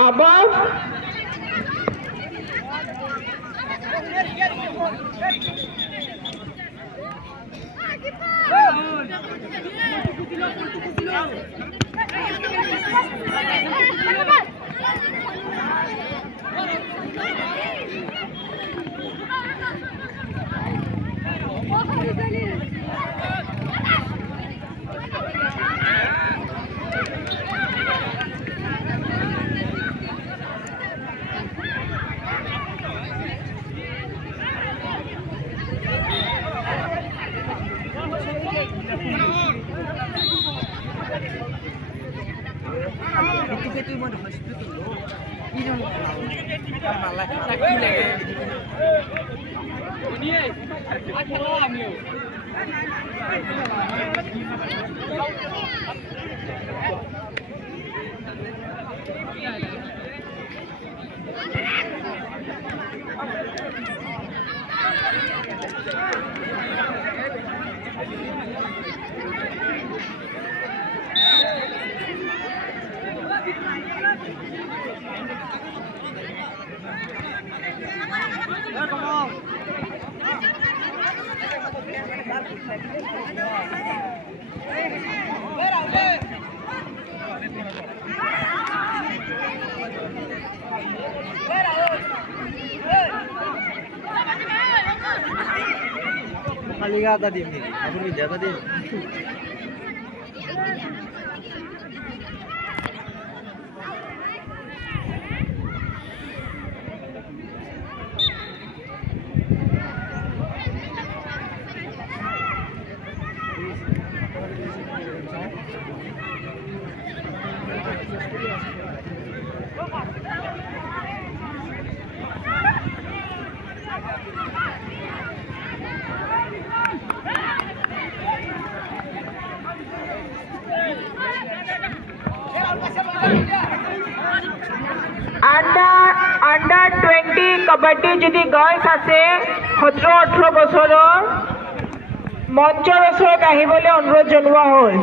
Above. Itu mau hospital lo. Ini malah lagi lagi. Ini aja lo ambil. खाली आधा दिन नहीं अभी भी ज़्यादा दिन Under 20 kabaddi যদি গাৰ্লছ আছে 17-18 বছৰৰ মঞ্চৰ ওচৰত আহিবলৈ অনুৰোধ জনোৱা হ'ল।